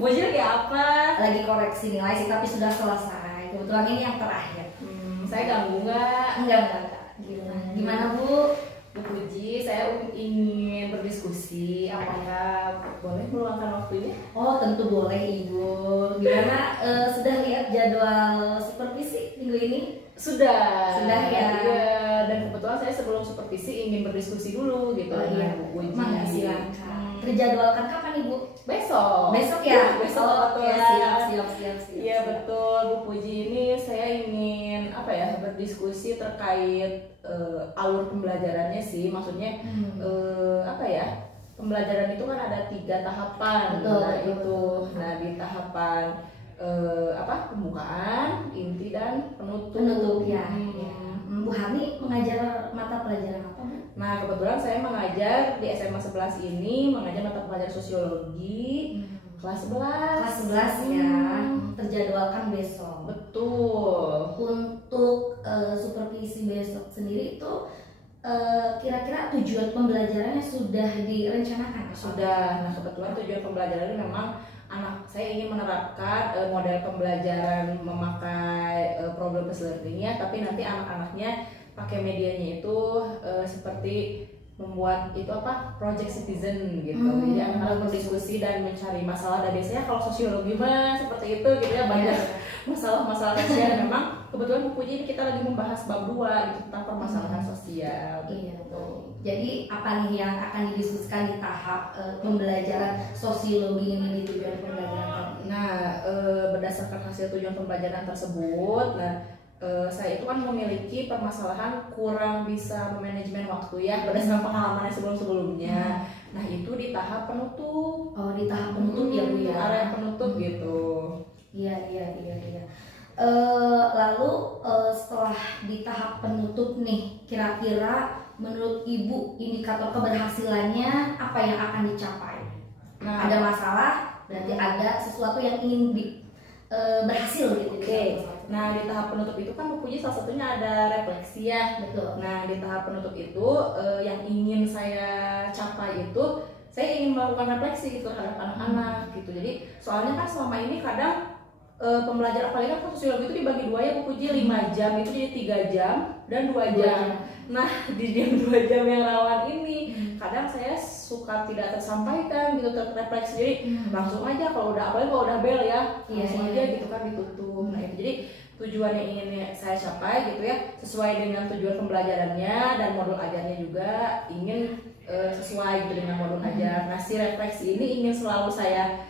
Puji lagi apa? Lagi koreksi nilai sih, tapi sudah selesai. Kebetulan ini yang terakhir. Saya ganggu nggak? Enggak. Gimana Bu? Bu Puji, saya ingin berdiskusi. Apakah boleh meluangkan waktunya? Oh, tentu boleh Ibu. Gimana? Sudah lihat jadwal supervisi minggu ini? Sudah ya. Iya. Dan kebetulan saya sebelum supervisi ingin berdiskusi dulu gitu. Oh iya, Bu Puji. Mangga silakan. Terjadwalkan kapan Ibu? Besok. Besok ya? Besok. Oke, siap. Iya betul, Bu Puji. Ini saya ingin berdiskusi terkait alur pembelajarannya sih. Maksudnya pembelajaran itu kan ada 3 tahapan. Nah di tahapan pembukaan, inti dan penutup. Ya. Bu Hani mengajar mata pelajaran apa Bu? Nah kebetulan saya mengajar di SMA 11 ini mengajar mata pelajaran sosiologi kelas 11. Kelas 11 ya. Terjadwalkan besok. Betul. Untuk supervisi besok sendiri itu kira-kira tujuan pembelajarannya sudah direncanakan? Sudah. Nah kebetulan tujuan pembelajarannya memang anak saya ingin menerapkan model pembelajaran memakai problem-based learning ya, tapi nanti anak-anaknya pakai medianya itu seperti membuat project citizen gitu. Jadi anak-anak berdiskusi dan mencari masalah. Dan biasanya kalau sosiologi mah seperti itu gitu ya, banyak masalah-masalah sosial. Memang kebetulan Bu Puji ini kita lagi membahas bab 2 gitu, tentang permasalahan sosial. Iya. Jadi apa nih yang akan didiskusikan di tahap pembelajaran sosiologi ini di tujuan pembelajaran? Nah, berdasarkan hasil tujuan pembelajaran tersebut, saya itu kan memiliki permasalahan kurang bisa memanajemen waktu ya, berdasarkan pengalaman sebelum-sebelumnya. Nah itu di tahap penutup. Oh, di tahap penutup ya Bu ya. Area penutup gitu. Iya. Lalu setelah di tahap penutup nih, kira-kira menurut Ibu indikator keberhasilannya apa yang akan dicapai? Nah, ada masalah, berarti ada sesuatu yang ingin berhasil gitu. Oke. Nah di tahap penutup itu kan Bu Puji salah satunya ada refleksi ya. Betul. Nah di tahap penutup itu yang ingin saya capai itu saya ingin melakukan refleksi gitu terhadap anak-anak gitu. Jadi soalnya kan selama ini kadang pembelajaran apalagi kan sosiologi itu dibagi 2 ya Bu Puji, 5 jam itu jadi 3 jam dan 2 jam. Nah di jam 2 jam yang rawan ini kadang saya suka tidak tersampaikan gitu, terrefleksi. Jadi langsung aja kalau udah bel ya langsung aja gitu kan ditutup. Nah itu jadi tujuan yang ingin saya capai gitu ya, sesuai dengan tujuan pembelajarannya dan modul ajarnya juga ingin sesuai gitu dengan modul ajar. Nah si refleksi ini ingin selalu saya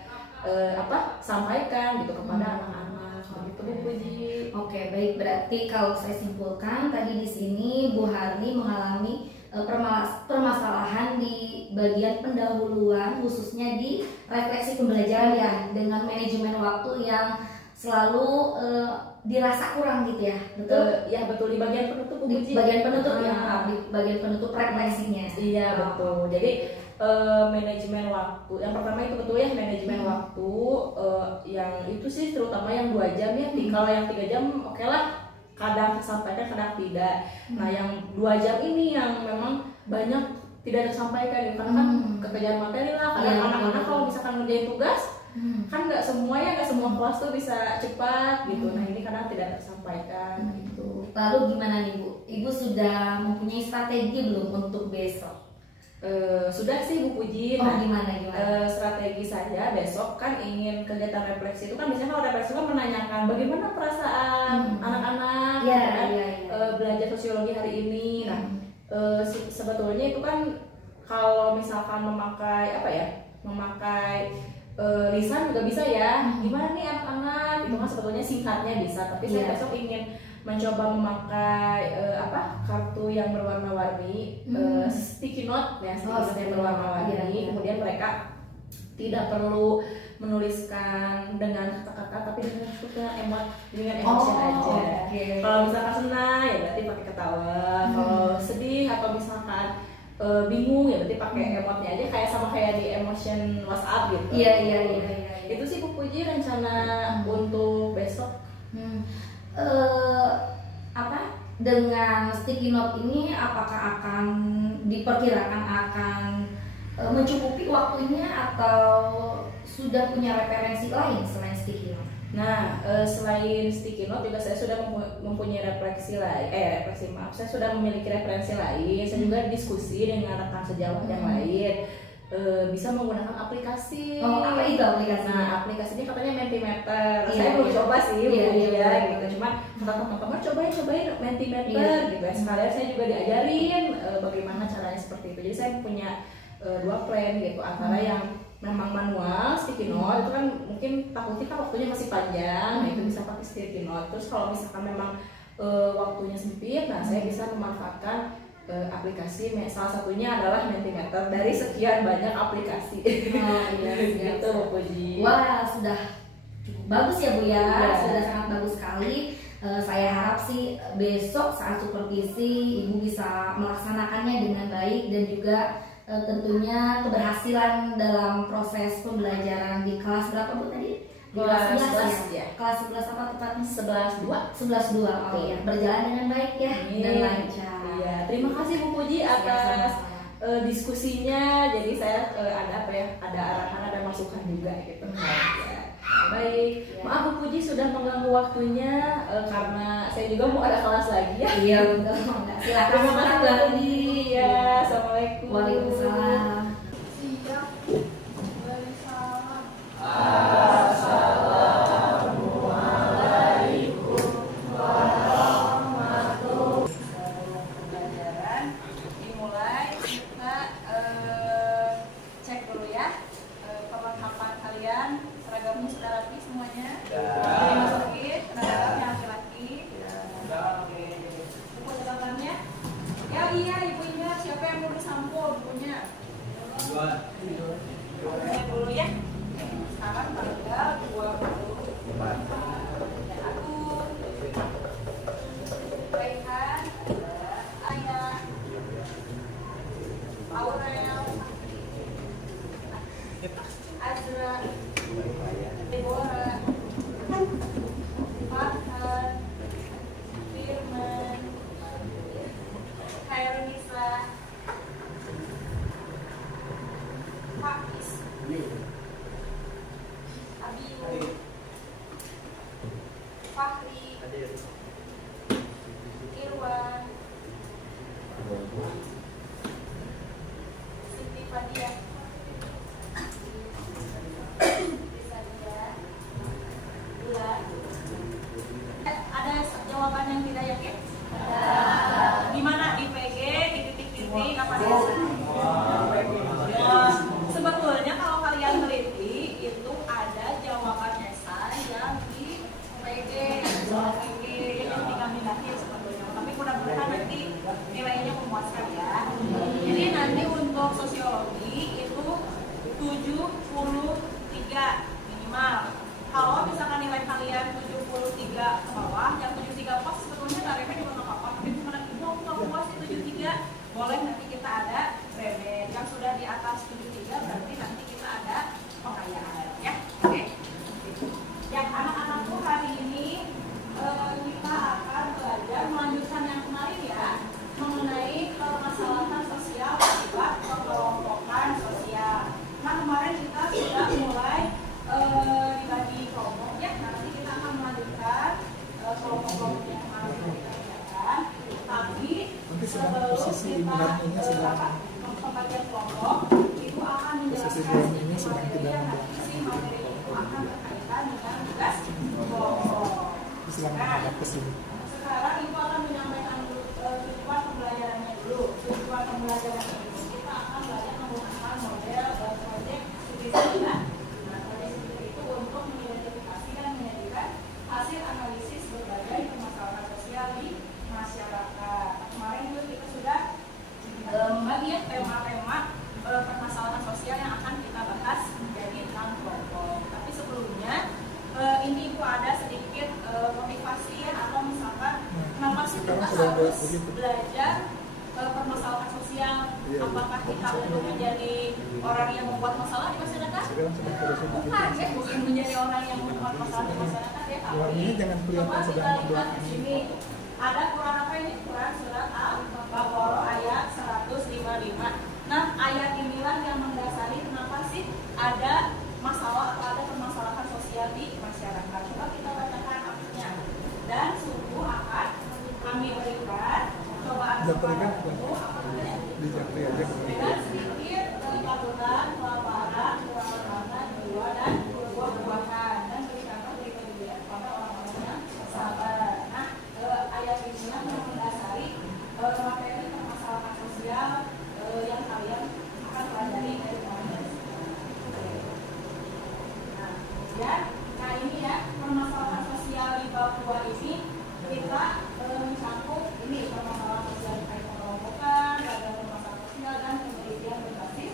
sampaikan gitu kepada anak-anak begitu Bu Puji. Oke, baik, berarti kalau saya simpulkan tadi di sini Bu Harni mengalami permasalahan di bagian pendahuluan, khususnya di refleksi pembelajaran ya, dengan manajemen waktu yang selalu dirasa kurang gitu ya, betul? Ya betul, di bagian penutup Bu Puji. Di bagian penutup di bagian penutup refleksinya. Iya betul. Jadi manajemen waktu yang pertama itu betul ya, manajemen waktu yang itu sih terutama yang 2 jam ya. Kalau yang 3 jam oke lah, kadang tersampaikan kadang tidak. Nah yang 2 jam ini yang memang banyak tidak tersampaikan ya, karena kan kekejar materi lah. Kadang anak-anak kalau misalkan ngerjain tugas kan nggak semua kelas tuh bisa cepat gitu. Nah ini kadang tidak tersampaikan gitu. Lalu gimana nih Bu? Ibu sudah mempunyai strategi belum untuk besok? Sudah sih Bu Puji. Nah, gimana? Strategi saya besok kan ingin kegiatan refleksi itu kan biasanya kalau refleksi kan menanyakan bagaimana perasaan anak-anak belajar sosiologi hari ini. Nah sebetulnya itu kan kalau misalkan memakai lisan juga bisa ya. Gimana nih anak-anak? Itu kan sebetulnya singkatnya bisa, tapi saya besok ingin mencoba memakai kartu yang berwarna-warni, sticky note ya, yang berwarna-warni. Kemudian mereka tidak perlu menuliskan dengan kata-kata, tapi dengan emotion aja. Kalau misalkan senang ya berarti pakai ketawa. Kalau sedih atau misalkan bingung ya berarti pakai emotnya aja, kayak di emotion WhatsApp gitu. Iya. Itu sih Bu Puji rencana untuk besok. Dengan sticky note ini apakah akan diperkirakan akan mencukupi waktunya atau sudah punya referensi lain selain sticky note? Nah, selain sticky note juga saya sudah mempunyai saya sudah memiliki referensi lain. Saya juga diskusi dengan rekan sejawat yang lain. Bisa menggunakan aplikasi. Oh, apa itu aplikasinya? Nah, aplikasinya katanya Mentimeter. Iya, Saya belum coba sih, iya, gitu. Cuma kata teman-teman cobain Mentimeter gitu ya. Sekalian saya juga diajarin bagaimana caranya seperti itu. Jadi saya punya dua plan gitu, antara yang memang manual sticky note itu kan mungkin takutnya kan waktunya masih panjang, nah itu bisa pakai sticky note. Terus kalau misalkan memang waktunya sempit, nah saya bisa memanfaatkan aplikasi, salah satunya adalah Mentimeter dari sekian banyak aplikasi. Oh iya, gitu Bu Puji. Wah, sudah cukup bagus ya Bu ya, sudah sangat bagus sekali. Saya harap sih besok saat supervisi Ibu bisa melaksanakannya dengan baik dan juga tentunya keberhasilan dalam proses pembelajaran di kelas berapa Bu tadi? Kelas 11 ya. Kelas 11 apa tepatnya? 11-2. Oh iya, berjalan dengan baik ya dan lancar. Iya, terima kasih Bu Puji atas diskusinya. Jadi saya ada arahan, ada masukan juga gitu. Ya. Baik, maaf Bu Puji sudah mengganggu waktunya karena saya juga mau ada kelas lagi ya. Iya betul. Silakan. Terima kasih Bu Puji. Ya, assalamualaikum. Waalaikumsalam. Siap. Pembelajaran dimulai, kita cek dulu ya perlengkapan kalian. Seragamnya sudah rapi semuanya. Dimasukin seragamnya laki-laki. Oke. Buku catatannya. Ya iya, Ibu ingat siapa yang mau disampul bukunya? Cek dulu ya. Sekarang tanggal 20. Aku Raihan, Ayah, Aurel, Azra, Deborah, Farhan, Firman, Khairunisa, Faiz, Abiyu, Fahri, Irwan, Siti Fadia, Risadia, Bulan. Ada jawaban yang tidak yakin? Gimana di PG, di titik-titik, apa ya? Sebetulnya kalau kalian teliti itu ada jawaban esai yang di PG, yang pindah-pindahin sebetulnya. Tapi mudah-mudahan nanti nilainya memuaskan ya. Jadi nanti untuk sosiologi itu 73 minimal. Kalau misalkan nilai kalian 73 ke bawah, yang 73 pas sebetulnya tarifnya juga nggak apa-apa. Tapi bukan ibu aku nggak puas di 73, boleh nanti kita ada rebate. Yang sudah di atas 73 berarti nanti kita ada pengayaan ya. Oke. Yang anak-anakku hari ini kita akan belajar melanjutkan yang kemarin ya, mengenai permasalahan sosial akibat pengelompokan sosial. Nah kemarin kita sudah mulai dibagi kelompok ya. Nanti kita akan melanjutkan kelompok-kelompok yang kemarin kita kerjakan. Tapi sebelum kita pembagian kelompok itu akan menjelaskan materi yang nanti si materi itu akan berkaitan dengan tugas kelompok. Nah, sekarang Ibu akan menyampaikan tujuan pembelajarannya dulu. Tujuan pembelajarannya itu kita akan belajar menggunakan model proyek studi. Nah, proyek studi itu untuk mengidentifikasi dan menyajikan hasil analisis berbagai permasalahan sosial di masyarakat. Kemarin itu kita sudah membagi tema-tema permasalahan sosial yang akan kita bahas menjadi 6 kelompok. Tapi sebelumnya ini Ibu ada sedikit motivasi ya, atau misalkan kenapa sih kita harus belajar permasalahan sosial? Apakah kita untuk menjadi orang yang membuat masalah di masyarakat? Bukan ya, bukan menjadi orang yang membuat masalah di masyarakat ya. Tapi coba kita lihat di sini ada Quran apa ini? Quran surat Al-Baqarah ayat 155. Nah ayat inilah yang mendasari kenapa sih ada masalah sosial di masyarakat. Coba kita bacakan artinya. Dan sungguh akan kami berikan cobaan kepadamu dengan sedikit ketakutan, kelaparan, kekurangan makan, jiwa dan buah-buahan, dan berikanlah berikan kepada orang-orang yang sabar. Nah, ayat ini mendasari materi permasalahan sosial yang kalian akan pelajari dari kemarin. Nah ini ya, permasalahan sosial di bab 2 ini kita mencakup ini permasalahan sosial terkait pengelompokan, ragam permasalahan sosial dan penelitian berbasis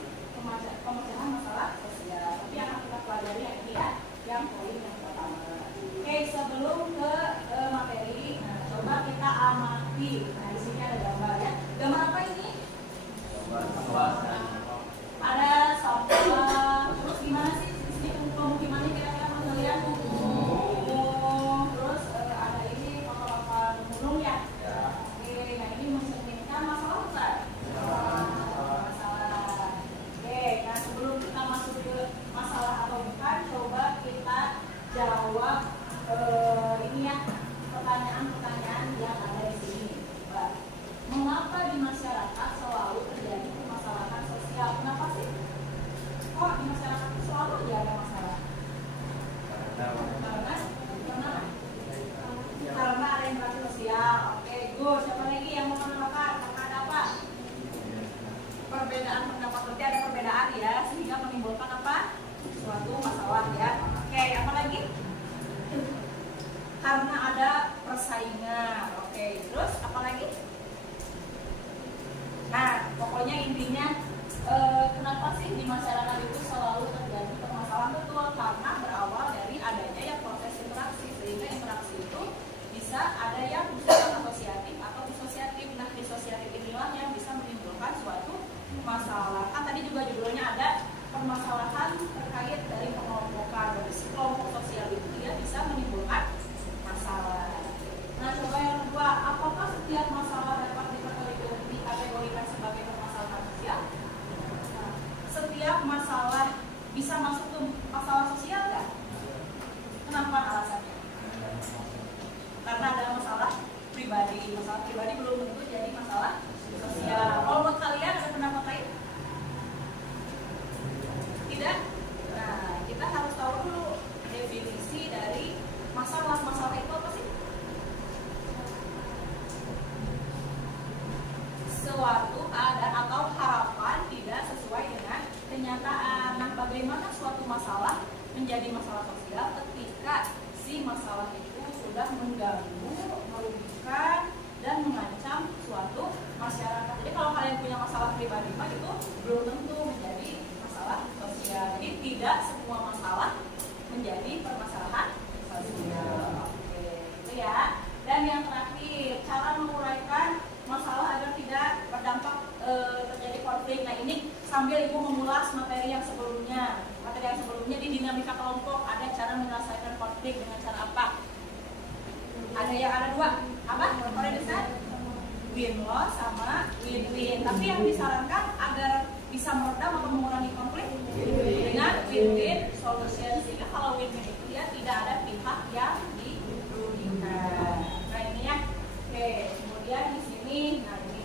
pemecahan masalah sosial. Tapi yang akan kita pelajari ini ya, yang poin yang pertama. Oke, sebelum ke materi, nah, coba kita amati. Nah di sini ada gambar ya. Gambar apa ini? Ada sampah. Terus gimana sih di sini pemukimannya kira-kira melihat terus ada ini kapal-kapal gunung ya. Oke, nah ini mencerminkan masalah bukan? Masalah. Oke, nah sebelum kita masuk ke masalah atau bukan, coba kita jawab ini ya, pertanyaan-pertanyaan yang ada di sini. Mengapa di masyarakat selalu terjadi permasalahan sosial? Kenapa sih? Kok di masyarakat itu selalu ada masalah? Karena ada interaksi sosial. Oke, good. Siapa lagi yang mau menambahkan? Karena ada apa? Perbedaan pendapat, berarti ada perbedaan ya, sehingga menimbulkan apa? Suatu masalah ya. Oke, apa lagi? Karena ada persaingan. Oke, terus apa lagi? Nah, pokoknya intinya kenapa sih di masyarakat itu selalu terjadi permasalahan? Betul, karena berawal dari adanya yang proses interaksi, sehingga interaksi itu bisa ada yang bersifat asosiatif atau disosiatif. Nah, disosiatif inilah yang bisa menimbulkan suatu masalah. Kan tadi juga judulnya ada permasalahan terkait dari pengelompokan. Berarti si kelompok sosial itu dia bisa menimbulkan masalah. Nah, coba yang kedua, apakah setiap masalah dapat dikategorikan sebagai permasalahan sosial? Nah, setiap masalah bisa masuk ke masalah sosial nggak? Kenapa alasannya? Karena ada masalah pribadi. Masalah pribadi belum tentu jadi masalah sosial. Kalau buat kalian ada pendapat lain? Tidak? Nah, kita harus tahu dulu definisi dari masalah. Masalah itu apa sih? Suatu keadaan atau harapan tidak sesuai dengan kenyataan. Nah, bagaimana suatu masalah menjadi masalah sosial ketika si masalah itu sudah mengganggu, merugikan, dan mengancam suatu masyarakat. Jadi kalau kalian punya masalah pribadi itu belum tentu menjadi masalah sosial. Jadi tidak semua masalah menjadi permasalahan sosial. Oke, itu ya. Dan yang terakhir, cara menguraikan masalah agar tidak berdampak terjadi konflik. Nah, ini sambil ibu mengulas materi yang sebelumnya. Materi yang sebelumnya di dinamika kelompok ada cara menyelesaikan konflik dengan cara apa? Ada yang ada dua. Apa? Boleh disebut? Win-loss sama win-win. Tapi yang disarankan agar bisa meredam atau mengurangi konflik dengan win-win solution. Sehingga kalau win-win itu dia tidak ada pihak yang dirugikan. Nah, ini ya. Oke, kemudian di sini, nah ini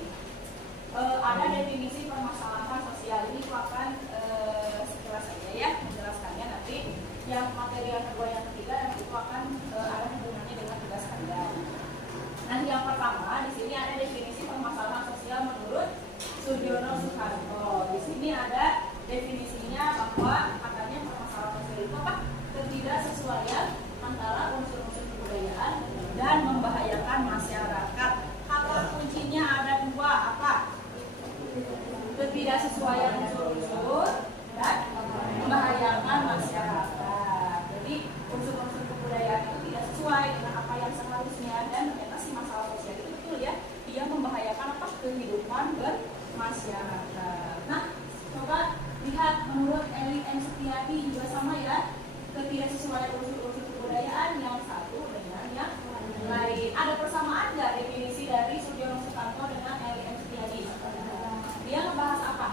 ada definisi permasalahan sosial. Ini akan sekilas saja ya menjelaskannya. Nanti yang materi yang kedua, yang ketiga, yang itu akan ada hubungannya dengan tugas kalian. Nah, yang pertama di sini ada definisi permasalahan sosial menurut Sudiono Soekarno. Di sini ada definisinya bahwa katanya permasalahan sosial itu apa? Ketidaksesuaian antara unsur-unsur kebudayaan dan membahayakan masyarakat. Kata kuncinya ada dua, apa? Ketidaksesuaian unsur-unsur dan membahayakan masyarakat. Jadi unsur-unsur kebudayaan itu tidak sesuai dengan apa yang seharusnya, dan ternyata si masalah sosial itu betul ya, dia membahayakan apa? Kehidupan bermasyarakat. Nah, coba lihat menurut Eli M. Setiati juga sama ya, ketidaksesuaian unsur-unsur kebudayaan yang satu dengan yang lain. Ada persamaan nggak definisi dari Sudiono Soekarno dengan Eli M. Setiati? Dia ngebahas apa?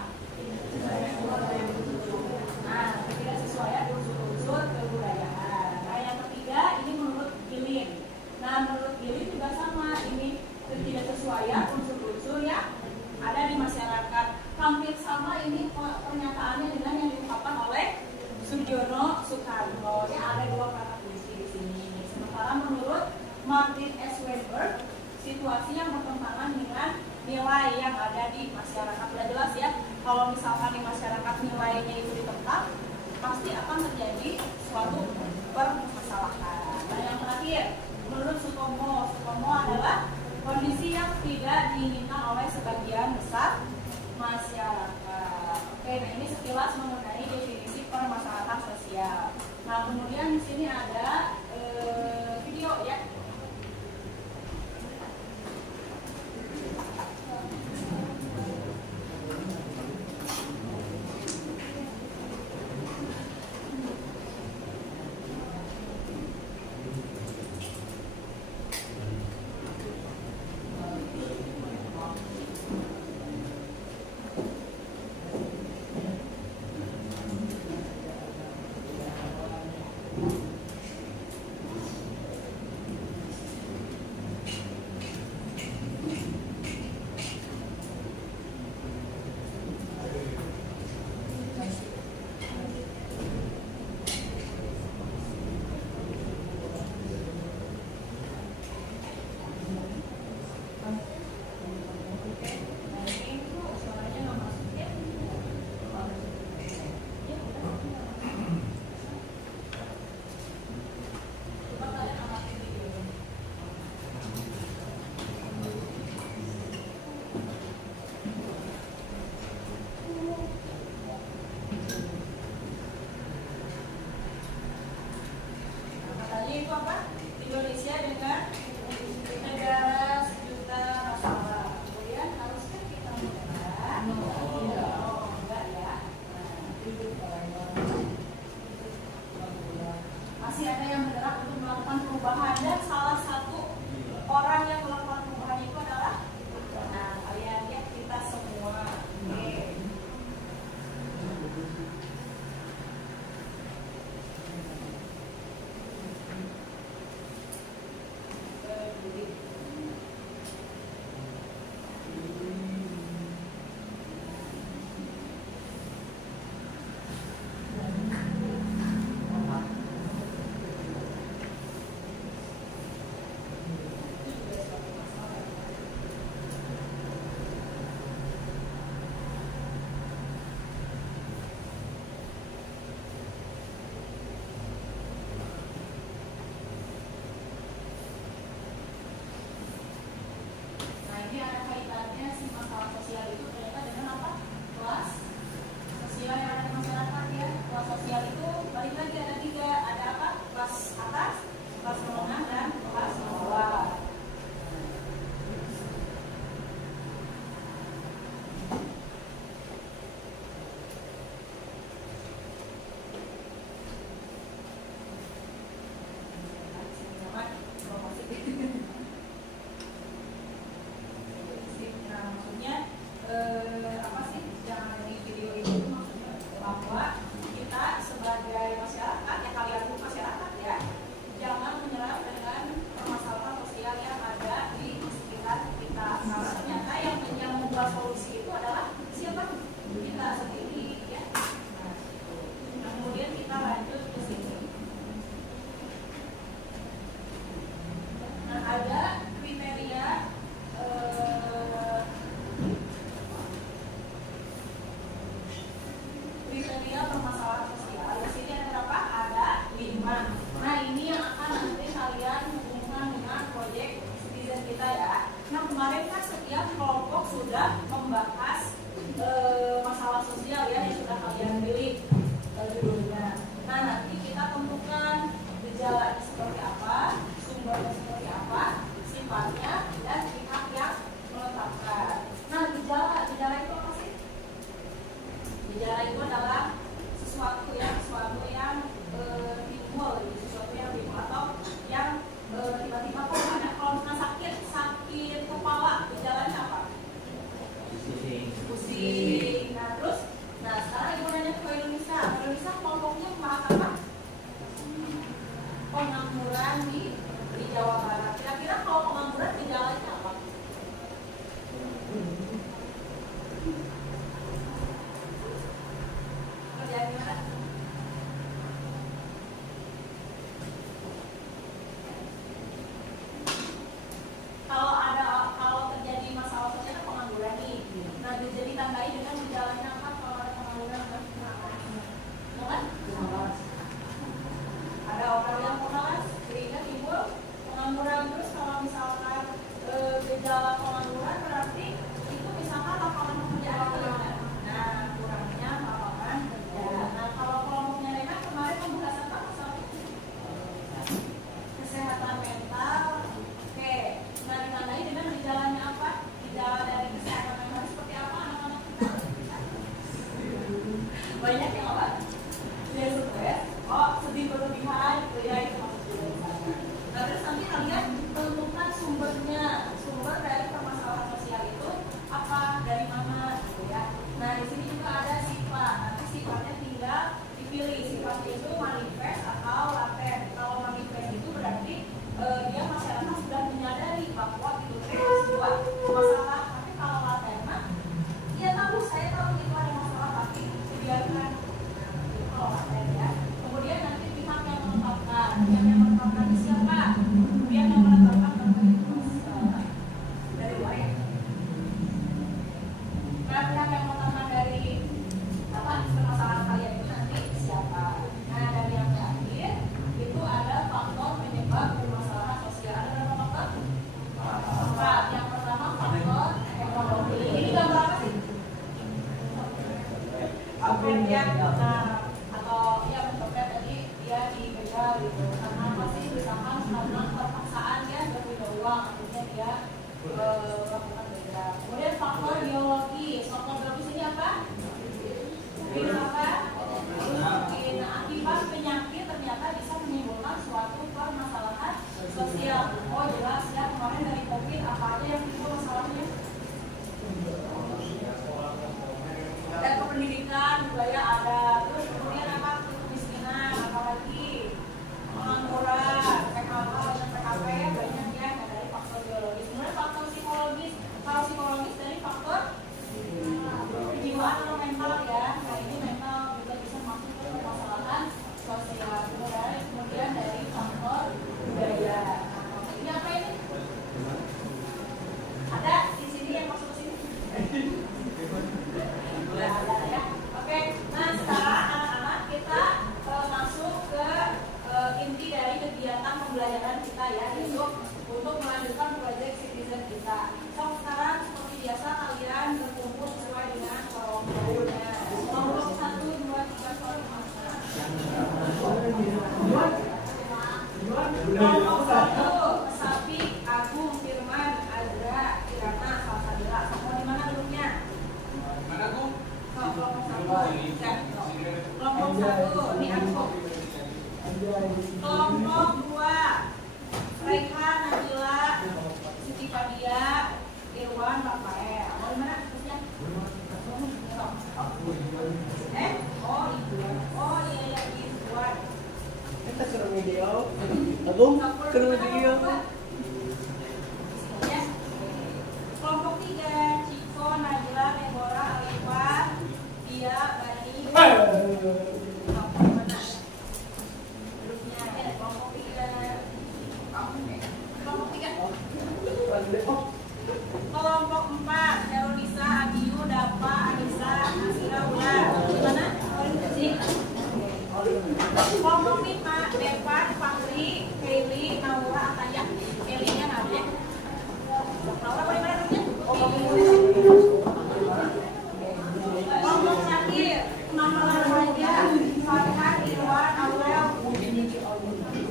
Indonesia dengan negara sejuta masalah. Kemudian haruskah kita menyerah? Enggak ya. Masih ada yang bergerak untuk melakukan perubahan, dan salah satu orang yang melakukan perubahan itu adalah kalian lihat, kita semua. Ini ada kaitannya si masalah sosial itu ternyata dengan apa? Kelas sosial yang ada di masyarakat ya. Kelas sosial itu balik lagi ada 3, ada apa? Kelas atas, kelas menengah, dan kelas bawah. Apa sih yang ada di video ini? Maksudnya bahwa kita sebagai masyarakat, ya kalian pun masyarakat ya, jangan menyerah dengan permasalahan sosial yang ada di sekitar kita. Karena ternyata yang membuat solusi itu adalah siapa? Kita sendiri ya. Nah, kemudian kita lanjut ke sini. Nah, ada kriteria permasalahan sosial. Di sini ada berapa? Ada 5. Nah, ini yang akan nanti kalian hubungkan dengan proyek citizen kita ya. Nah, kemarin kan setiap kelompok sudah membahas masalah sosial ya, yang sudah kalian pilih judulnya. Nah, nanti kita tentukan gejalanya seperti apa, sumbernya seperti apa, sifatnya, dan pihak yang menetapkan. Nah, gejala itu apa sih? Gejala itu adalah sesuatu yang timbul, sesuatu yang timbul atau yang tiba-tiba kok ada, kalau misalnya sakit kepala, gejalanya apa? Pusing. Nah, terus, sekarang ibu nanya ke Indonesia kelompoknya membahas apa? Pengangguran di Jawa Barat. Kira-kira kalau pengangguran gejalanya apa? Kerjaan gimana? Kalau terjadi masalah sosial pengangguran nih. Nah, jadi tandai dengan gejalanya apa kalau ada pengangguran? Kan? Ada orang yang malas, sehingga timbul pengangguran. meninggal gitu. Karena apa sih? Misalkan karena terpaksaan ya berpindah uang, akhirnya dia melakukan begal. Kemudian faktor biologis. Faktor biologis ini apa? Mungkin apa? Mungkin akibat penyakit ternyata bisa menimbulkan suatu permasalahan sosial. Oh jelas ya, kemarin dari COVID apa aja yang timbul masalahnya? Ada kependidikan, budaya ada, terus kemudian apa? Kemiskinan, apalagi pengangguran, PKK, dan PKP banyak ya dari faktor biologis. Kemudian faktor psikologis. Kalau psikologis dari faktor kejiwaan atau mental ya. Nah ini mental juga bisa masuk ke permasalahan sosial. Kemudian dari faktor budaya. Nah, ini apa ini? Ada di sini yang masuk ke sini? Udah ada ya. Oke. Nah sekarang anak-anak kita masuk ke inti dari kegiatan pembelajaran kita ya, yaitu untuk melanjutkan proyek citizen kita. So sekarang seperti biasa kalian berkumpul sesuai dengan kelompoknya. Kelompok 1, 2, 3, kelompok 1, Sapi, Agung, Firman, Azra, Kirana, Salsabila. Semua di mana duduknya? Mana Gung? Kelompok 1. Kelompok 1, ini Agung. Kelompok 2, Reika, Nabila, Siti Fadia, Irwan, Rafael. Mau di mana? Oh iya Irwan. Kita suruh video. Agung, suruh video. Ya. Kelompok 3, Ciko, Najla, Deborah, Alifa, Dia, Bani. Kelompok mana? Duduknya ya, kelompok 3. Kelompok 3. Kelompok 4, Heronisa, Abiyu, Dapa, Anissa, Nasira, Ula. Gimana? Sini. Kelompok 5, Devan, Fahri, Hailey, Naura, Ataya. Hailey-nya Naura. Naura boleh mana duduknya? Kelompok terakhir, Mama Raja, Farhan, Irwan, Aurel,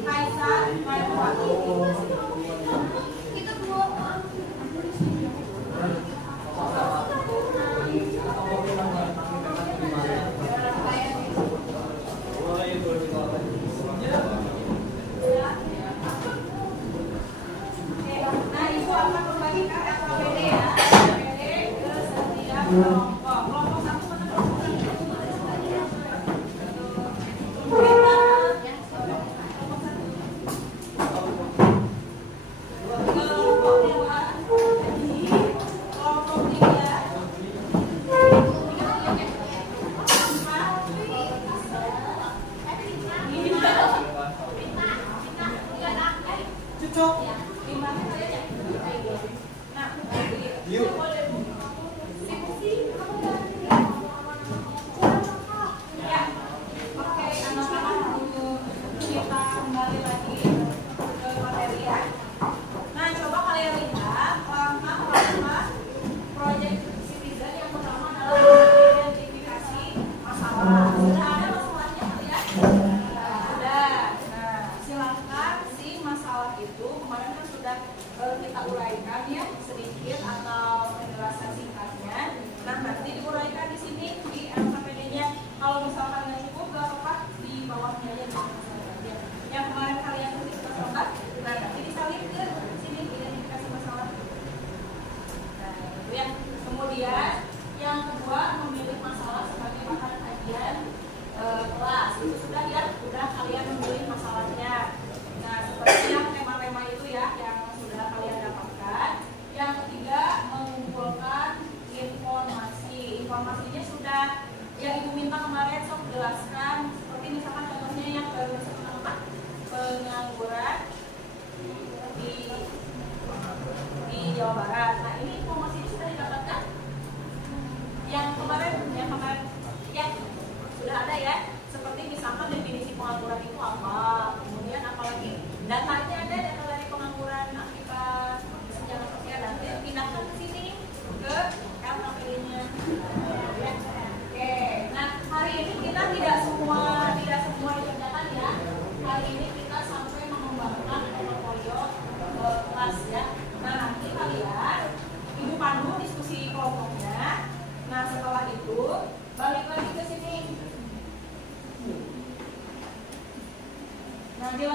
Kaisar, Maifah. Kita dua. Nah, Ibu akan membagikan AKBD ya. AKBD ke setiap kelompok. Kelompok 1 mana kelompok 1? Kita uraikan ya sedikit atau penjelasan singkatnya. Nah nanti diuraikan di sini di LKPD-nya. Kalau misalkan nggak cukup, nggak apa-apa di bawahnya aja. Yang kemarin kalian tulis masalah, nah nanti disalin ke sini identifikasi masalah. Nah itu ya. Kemudian yang kedua memilih masalah sebagai bahan kajian kelas. Itu sudah ya, sudah kalian memilih masalahnya. Nah seperti yang tema-tema itu ya yang kalian dapatkan. Yang ketiga mengumpulkan informasi. Informasinya sudah yang Ibu minta kemarin, sok jelaskan. Seperti misalkan contohnya yang pengangguran di Jawa Barat. Nah ini informasi sudah didapatkan. Yang kemarin ya sudah ada ya. Seperti misalkan definisi pengangguran itu apa. Kemudian apalagi datanya ada data dari pengangguran akibat sejarah sosial, dan pindahkan ke sini ke LKPD-nya. Oke, nah hari ini kita tidak semua dikerjakan ya. Hari ini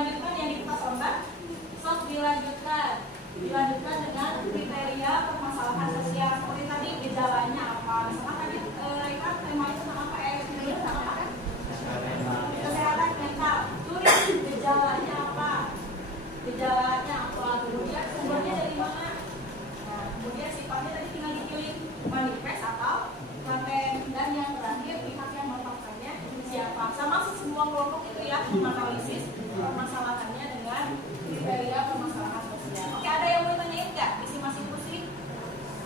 Dilanjutkan yang di kertas lembar. Sok dilanjutkan dengan kriteria permasalahan sosial seperti tadi gejalanya apa. Misalkan tadi ikan tema itu sama apa? Sama apa? Kesehatan mental. Tulis gejalanya apa? Kemudian sumbernya dari mana? Nah, kemudian sifatnya tadi tinggal dipilih manifest atau konten, dan yang terakhir pihak yang melakukannya siapa. Sama semua kelompok itu ya, menganalisis permasalahannya dengan kriteria permasalahan sosial. Oke, ada yang mau tanyain nggak? Isi masih pusing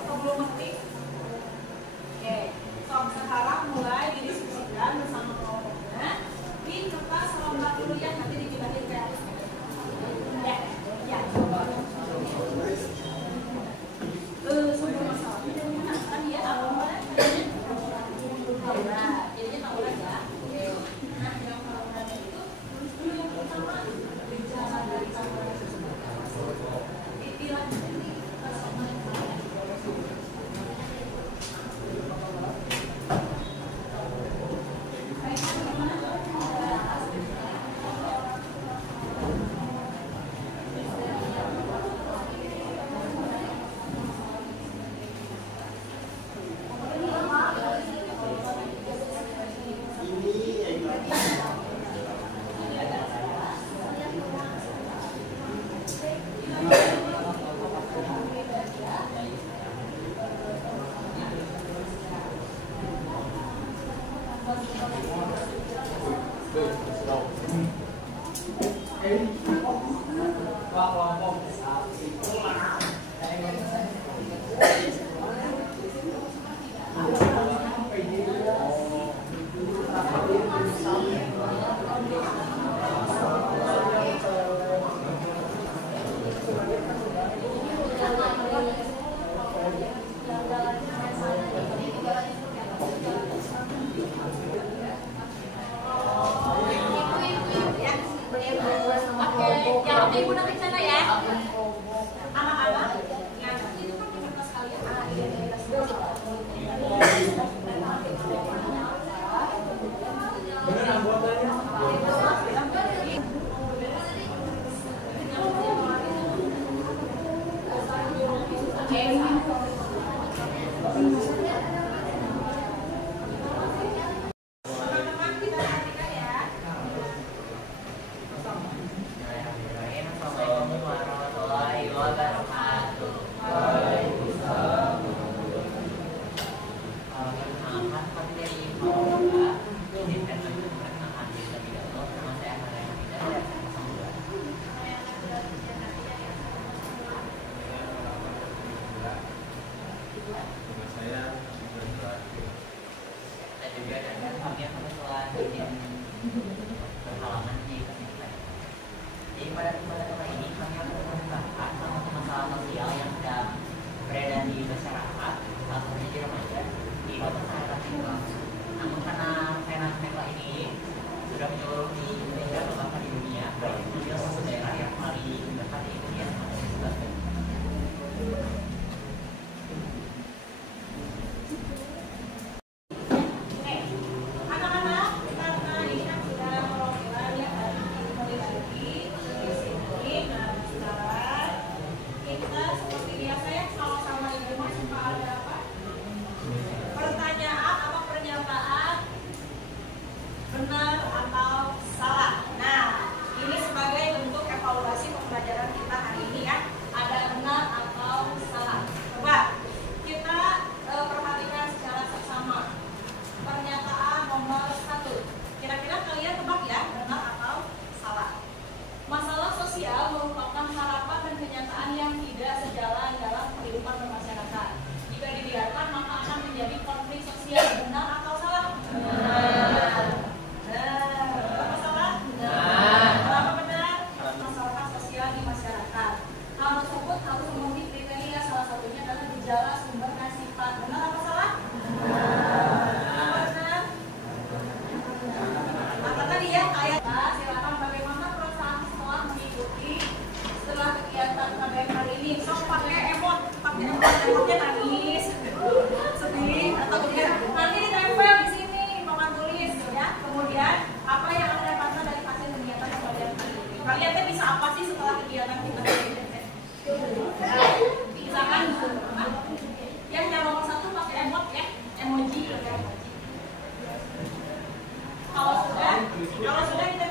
atau belum ngerti? Oke, so sekarang mulai didiskusikan bersama kelompoknya di kertas lembar dulu ya, nanti dijelasin kreatif. Ya. Sumber masalahnya dari mana? Kan ya, awalnya jadinya tahu aja. Nah, yang awalnya itu tulis dulu yang pertama gejala dari saluran tersebut. Dilanjutin nih ke soal Ibu nanti sana ya. Anak-anak, yang itu kan di kertas kalian. Bener anggotanya. Teman-teman kita perhatikan ya. Assalamualaikum warahmatullahi wabarakatuh. Perkenalkan, kami dari Fakultas Pendidikan dan Pertanian terlebih dahulu. Nama saya Maria Hamida dari SMA 2. Nama saya Dan juga ada kami yang kebetulan ingin berhalangan di kesini. Jadi pada kesempatan ini kami akan membahas tentang masalah sosial yang sedang beredar di masyarakat, salah satunya di remaja, di kota masyarakat tinggal. Namun karena fenomena ini sudah menyeluruh di Indonesia bahkan di dunia, baik di suatu daerah yang paling dekat di Indonesia sama dengan Anak-anak, karena ini kan sudah perwakilan ya, kembali lagi di sini. Nah, sekarang kita seperti biasa ya, sama-sama ibu suka ada apa? Pertanyaan apa pernyataan benar atau salah. Nah, ini sebagai bentuk evaluasi pembelajaran kita hari ini ya. Ada benar atau salah. Coba kita perhatikan secara seksama. Pernyataan nomor 1. Kira-kira kalian tebak ya, benar atau salah. Masalah sosial merupakan harapan dan kenyataan yang tidak sejalan dalam kehidupan bermasyarakat. Jika dibiarkan maka akan menjadi konflik sosial. Benar atau salah? Benar. Kenapa salah? Benar. Kenapa benar? Masalah sosial di masyarakat. Hal tersebut harus memenuhi kriteria, salah satunya adalah gejala, sumber, dan sifat. Benar apa salah? Kenapa benar? Maka tadi ya, kayak silakan bagaimana perasaan setelah mengikuti kegiatan KBM hari ini. Sok pakai teh bisa apa sih setelah kegiatan kita? Misalkan yang nomor 1 pakai emot ya, emoji. Kalau sudah kita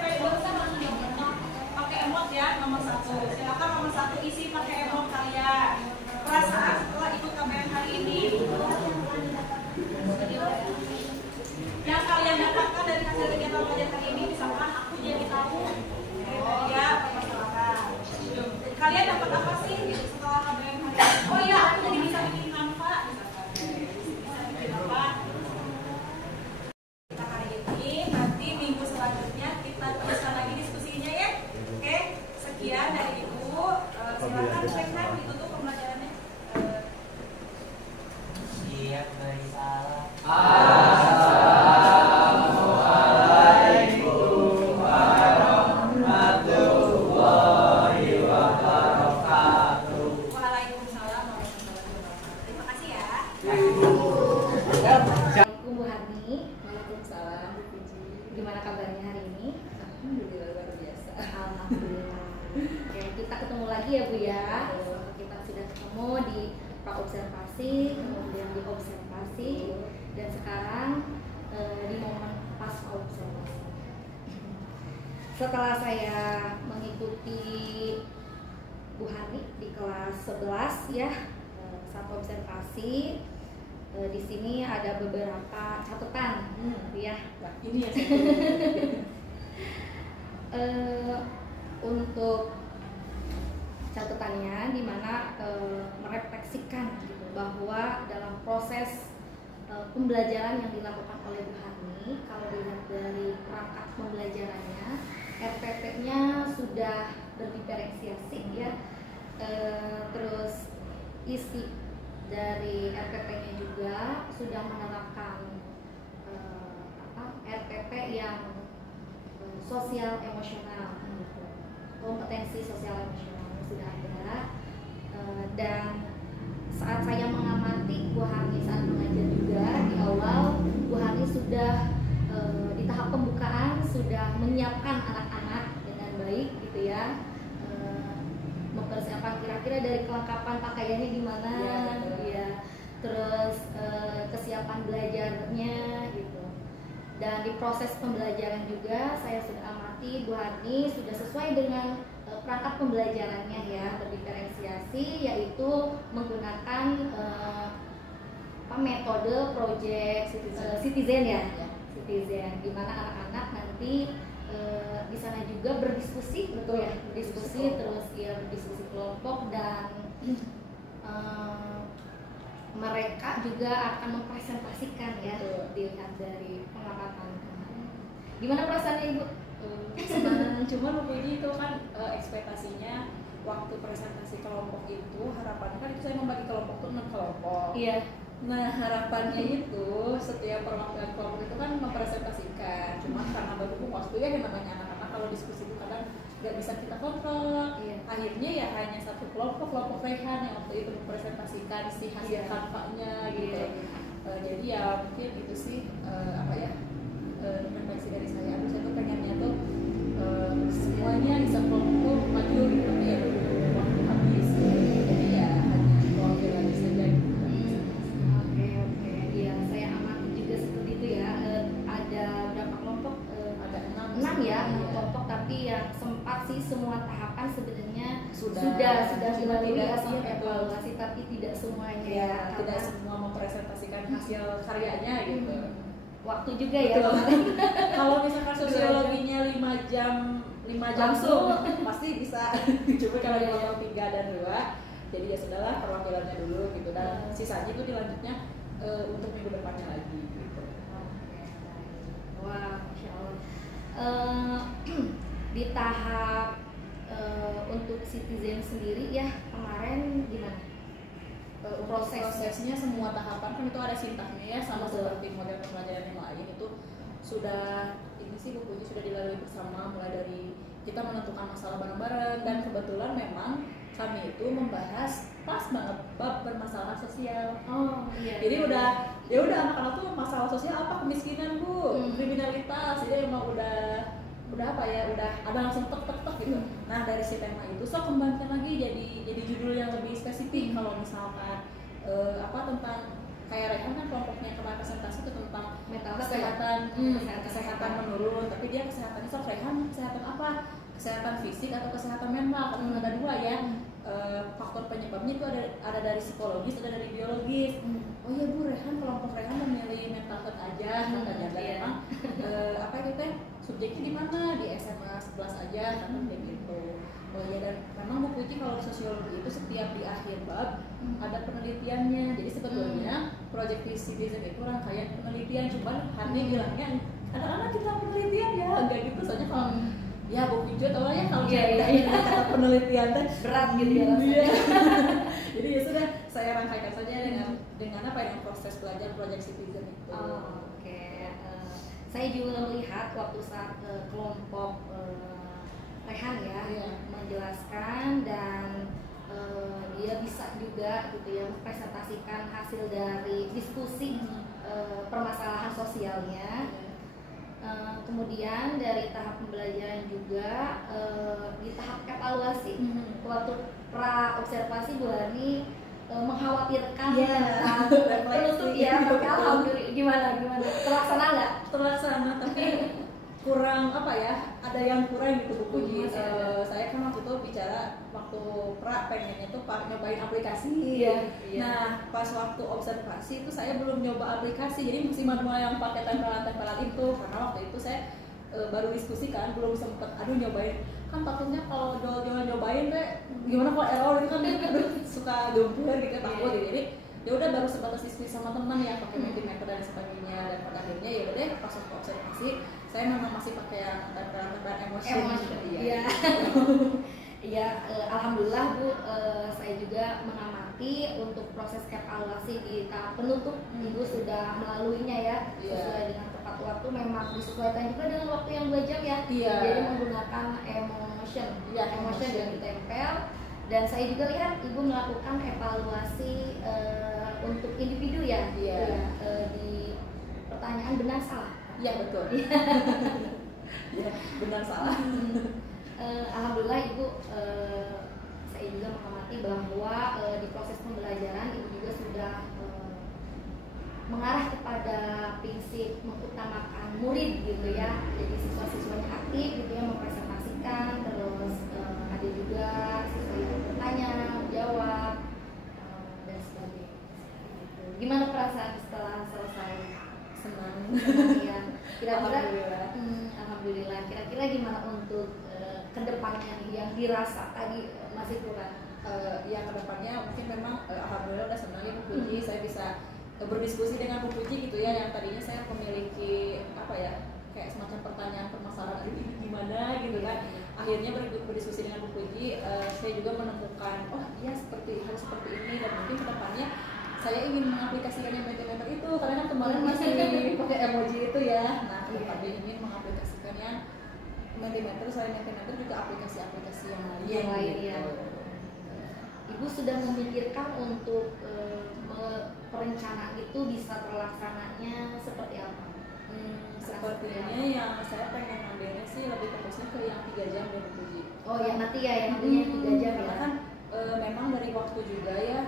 pakai emot ya nomor 1. Silakan nomor 1 isi pakai emot kalian. Perasaan setelah ikut KBM hari ini. Yang kalian dapatkan dari hasil kegiatan belajar hari ini, misalkan aku jadi tahu kriteria permasalahan. Kalian dapat apa sih setelah KBM hari ini? Oh iya, aku jadi bisa bikin Canva, misalkan. Bisa bikin apa? Kita hari ini, nanti minggu selanjutnya kita teruskan lagi diskusinya ya. Oke, sekian dari Ibu. Silakan Rekhan ditutup pembelajarannya. Siap beri salam. Waalaikumsalam warahmatullahi wabarakatuh. Terima kasih ya. Assalamualaikum Bu Harni. Waalaikumsalam Bu Puji. Gimana kabarnya hari ini? Alhamdulillah luar biasa. Alhamdulillah. Oke, kita ketemu lagi ya Bu ya. Kita sudah ketemu di praobservasi, kemudian di observasi, dan sekarang di momen pasca observasi. Setelah saya mengikuti Bu Harni di kelas 11 ya, saat observasi, di sini ada beberapa catatan ya. Nah, ini ya Untuk catatannya di mana merefleksikan gitu, bahwa dalam proses pembelajaran yang dilakukan oleh Bu Harni, kalau dilihat dari perangkat pembelajarannya, RPP-nya sudah berdiferensiasi ya, terus isi dari RPP-nya juga sudah menerapkan RPP yang sosial emosional, kompetensi sosial emosional sudah ada. Dan saat saya mengamati Bu Harni saat mengajar juga di awal, Bu Harni sudah di tahap pembukaan sudah menyiapkan anak-anak dengan baik gitu ya, mempersiapkan kira-kira dari kelengkapan pakaiannya gimana ya, terus kesiapan belajarnya gitu. Dan di proses pembelajaran juga saya sudah amati Bu Harni sudah sesuai dengan perangkat pembelajarannya ya, berdiferensiasi, yaitu menggunakan metode project citizen ya, citizen, di mana anak-anak nanti di sana juga berdiskusi, betul ya, berdiskusi terus ya, berdiskusi kelompok, dan mereka juga akan mempresentasikan ya, dilihat dari pengamatan kemarin. Gimana perasaannya Ibu? Senang, cuman Puji itu kan ekspektasinya waktu presentasi kelompok itu harapannya kan itu saya membagi kelompok tuh 6 kelompok. Iya. Nah harapannya itu setiap perwakilan kelompok itu kan mempresentasikan, cuman karena berhubung waktu ya yang namanya anak-anak kalau diskusi itu kadang nggak bisa kita kontrol. Iya. Akhirnya ya hanya satu kelompok Rehan yang waktu itu mempresentasikan si hasil kanvanya gitu. Jadi ya mungkin itu sih refleksi dari saya. Saya tuh pengennya tuh semuanya bisa kelompok maju gitu, tapi ya waktu habis. Jadi ya hanya perwakilan saja. Oke, iya, saya amati juga seperti itu ya. Ada berapa kelompok? Ada 6 ya, 6 iya. kelompok, tapi yang sempat sih semua tahapan sebenarnya Sudah dilalui tidak hasil sampai evaluasi, tapi tidak semuanya Ya, ya, tidak karena semua mempresentasikan hasil karyanya gitu. waktu juga ya. Betul. Kalau misalkan sosiologinya 5 jam Langsung. tuh, pasti bisa. Cuma kalau di kelompok 3 dan 2, jadi ya sudahlah perwakilannya dulu gitu, dan sisanya itu dilanjutnya untuk minggu depannya lagi gitu. Wah, Masya Allah. Di tahap untuk citizen sendiri ya, kemarin gimana? Prosesnya semua tahapan kan itu ada sintahnya ya, sama Betul. seperti model pembelajaran yang lain itu sudah ini sih bukunya sudah dilalui bersama, mulai dari kita menentukan masalah bareng-bareng, dan kebetulan memang kami itu membahas pas banget bab bermasalah sosial. Oh iya. Jadi udah anak-anak tuh masalah sosial apa, kemiskinan Bu, kriminalitas, jadi emang udah udah apa ya, udah ada langsung tek tek tek gitu. Nah dari si tema itu kembangkan lagi jadi judul yang lebih spesifik. Kalau misalkan apa tentang kayak Rehan kan kelompoknya kemarin presentasi itu tentang mental kesehatan menurun, tapi dia kesehatannya Rehan kesehatan apa, kesehatan fisik atau kesehatan mental, karena ada dua ya. Faktor penyebabnya itu ada dari psikologis, ada dari biologis. Oh iya Bu, kelompok Rehan memilih mental health aja katanya. Dan memang apa itu teh subjeknya di mana, di SMA 11 aja kan kayak gitu. Oh iya, dan memang Bu Puji kalau sosiologi itu setiap di akhir bab ada penelitiannya. Jadi sebetulnya project citizen itu rangkaian penelitian, cuman Hani bilangnya anak-anak kita penelitian ya, enggak gitu. Soalnya kalau ya Bu Puji tau ya kalau kata penelitian teh berat gitu ya rasanya. Jadi ya sudah, saya rangkaikan saja dengan apa yang proses belajar project citizen itu. Oke. Saya juga melihat waktu saat kelompok Rehan ya menjelaskan dan dia bisa juga gitu ya mempresentasikan hasil dari diskusi permasalahan sosialnya. Kemudian dari tahap pembelajaran juga di tahap evaluasi waktu pra observasi Bu Hani mengkhawatirkan tentang penutup ya, tapi alhamdulillah gimana terlaksana nggak? Terlaksana, tapi kurang apa ya, ada yang kurang gitu Bu Puji. Saya kan waktu itu bicara waktu pra pengennya tuh nyobain aplikasi. Nah pas waktu observasi itu saya belum nyoba aplikasi, jadi masih manual yang pakai tempelan itu, karena waktu itu saya baru diskusi kan, belum sempet nyobain. Kan takutnya kalau jual-jual nyobain gimana kalau error itu kan suka gempur gitu, takut gitu. Jadi ya udah baru sebatas diskusi sama teman ya pakai Mentimeter dan sebagainya, dan pada akhirnya ya udah deh pas waktu observasi saya memang masih pakai yang tempelan emosi. Iya, alhamdulillah Bu, saya juga mengamati untuk proses evaluasi di tahap penutup Ibu sudah melaluinya ya, sesuai dengan tepat waktu, memang disesuaikan juga dengan waktu yang 2 jam ya. Jadi menggunakan emotion yang ditempel. Dan saya juga lihat Ibu melakukan evaluasi untuk individu ya, di pertanyaan benar salah. Iya betul. Ya, benar salah. Alhamdulillah Ibu, saya juga mengamati bahwa di proses pembelajaran Ibu juga sudah mengarah kepada prinsip mengutamakan murid gitu ya. Jadi siswa-siswanya aktif gitu ya, mempresentasikan, terus ada juga siswa yang bertanya, menjawab, dan sebagainya. Gimana perasaan setelah selesai? Senang. Ya. Kira-kira alhamdulillah. Kira-kira gimana untuk kedepannya nih yang dirasa tadi masih kurang? Ya kedepannya mungkin memang alhamdulillah udah senang ya Bu Puji, saya bisa berdiskusi dengan Bu Puji gitu ya, yang tadinya saya memiliki apa ya, kayak semacam pertanyaan permasalahan ini gimana gitu kan. Akhirnya berdiskusi dengan Bu Puji, saya juga menemukan oh iya harus seperti ini, dan mungkin kedepannya saya ingin mengaplikasikan yang Mentimeter itu, karena kan kemarin masih pakai emoji itu ya. Nah kedepannya ingin mengaplikasikan yang Mentimeter, selain Mentimeter juga aplikasi-aplikasi yang lain ya. Ibu sudah memikirkan untuk perencanaan itu bisa terlaksananya seperti apa? Sepertinya yang saya pengen ambilnya sih lebih fokusnya ke yang 3 jam ya Bu Puji. Oh yang nanti ya, yang nantinya 3 jam karena ya. Kan memang dari waktu juga ya,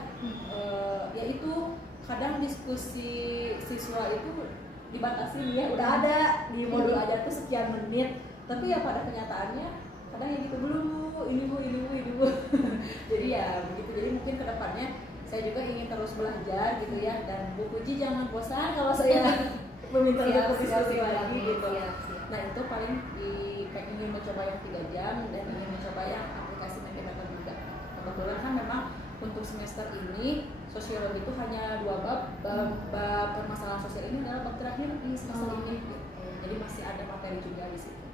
yaitu kadang diskusi siswa itu dibatasi ya, udah ada di modul aja tuh sekian menit, tapi ya pada kenyataannya kadang yang gitu dulu, ini bu jadi ya begitu. Jadi mungkin kedepannya saya juga ingin terus belajar gitu ya, dan Bu Puji jangan bosan kalau saya meminta untuk diskusi lagi gitu. Nah itu paling ingin mencoba yang 3 jam dan ingin mencoba yang aplikasi Mentimeter juga. Kebetulan kan memang untuk semester ini sosiologi itu hanya 2 bab permasalahan sosial ini adalah bab terakhir di semester ini. Jadi masih ada materi juga di situ.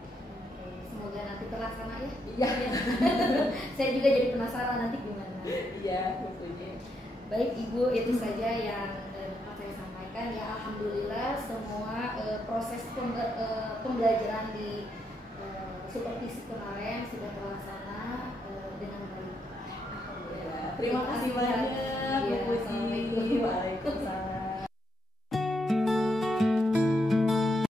Semoga nanti terlaksana ya. Iya. Saya juga jadi penasaran nanti gimana. Iya, betul. Baik Ibu, itu saja yang dapat saya sampaikan ya. Alhamdulillah semua proses pembelajaran di supervisi kemarin sudah terlaksana dengan baik. Terima kasih banyak Bu Puji. Waalaikumsalam.